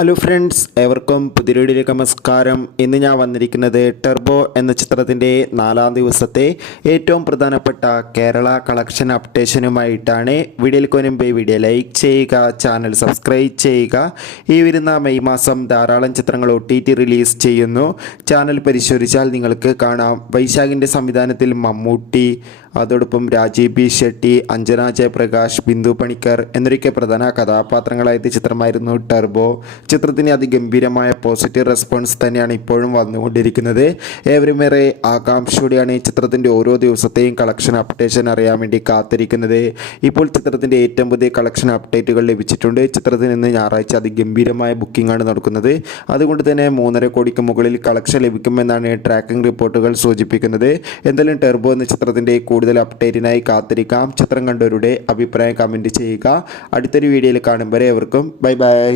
Hello friends, ഏവർക്കും പുതിയ വീഡിയോയിലേക്ക് നമസ്കാരം. ഇന്ന് ഞാൻ വന്നിരിക്കുന്നത് ടർബോ എന്ന ചിത്രത്തിൻ്റെ 4-ാം ദിവസത്തെ ഏറ്റവും പ്രധാനപ്പെട്ട കേരള കളക്ഷൻ അപ്ഡേഷനുമായിട്ടാണ്. വീഡിയോയിലേക്ക് മുൻപ് വീഡിയോ ലൈക്ക് ചെയ്യുക, ചാനൽ സബ്സ്ക്രൈബ് ചെയ്യുക. ഈ വരുന്ന മെയ് മാസം ധാരാളം ചിത്രങ്ങൾ OTT റിലീസ് ചെയ്യുന്നു. ചാനൽ പരിശോധിച്ചാൽ നിങ്ങൾക്ക് കാണാം. വൈശാഖിൻ്റെ സംവിധാനത്തിൽ മമ്മൂട്ടി, അതോടൊപ്പം രാജീവ് ബി ഷെട്ടി, അഞ്ജന ജയപ്രകാശ്, ബിന്ദു പണിക്കർ എന്നൊക്കെ പ്രധാന കഥാപാത്രങ്ങളായ ചിത്രമായിരുന്നു ടർബോ. ചിത്രത്തിന് അതിഗംഭീരമായ പോസിറ്റീവ് റെസ്പോൺസ് തന്നെയാണ് ഇപ്പോഴും വന്നുകൊണ്ടിരിക്കുന്നത്. ഏവരുമേറെ ആകാംക്ഷയോടെയാണ് ഈ ചിത്രത്തിൻ്റെ ഓരോ ദിവസത്തെയും കളക്ഷൻ അപ്ഡേഷൻ അറിയാൻ വേണ്ടി കാത്തിരിക്കുന്നത്. ഇപ്പോൾ ചിത്രത്തിൻ്റെ ഏറ്റവും പുതിയ കളക്ഷൻ അപ്ഡേറ്റുകൾ ലഭിച്ചിട്ടുണ്ട്. ചിത്രത്തിന് ഇന്ന് ഞായറാഴ്ച അതിഗംഭീരമായ ബുക്കിംഗ് ആണ് നടക്കുന്നത്. അതുകൊണ്ട് തന്നെ 3.5 കോടിക്ക് മുകളിൽ കളക്ഷൻ ലഭിക്കുമെന്നാണ് ട്രാക്കിംഗ് റിപ്പോർട്ടുകൾ സൂചിപ്പിക്കുന്നത്. എന്തായാലും ടർബോ എന്ന ചിത്രത്തിൻ്റെ കൂടുതൽ അപ്ഡേറ്റിനായി കാത്തിരിക്കാം. ചിത്രം കണ്ടവരുടെ അഭിപ്രായം കമൻറ്റ് ചെയ്യുക. അടുത്തൊരു വീഡിയോയിൽ കാണും വരെ എവർക്കും ബൈ ബൈ.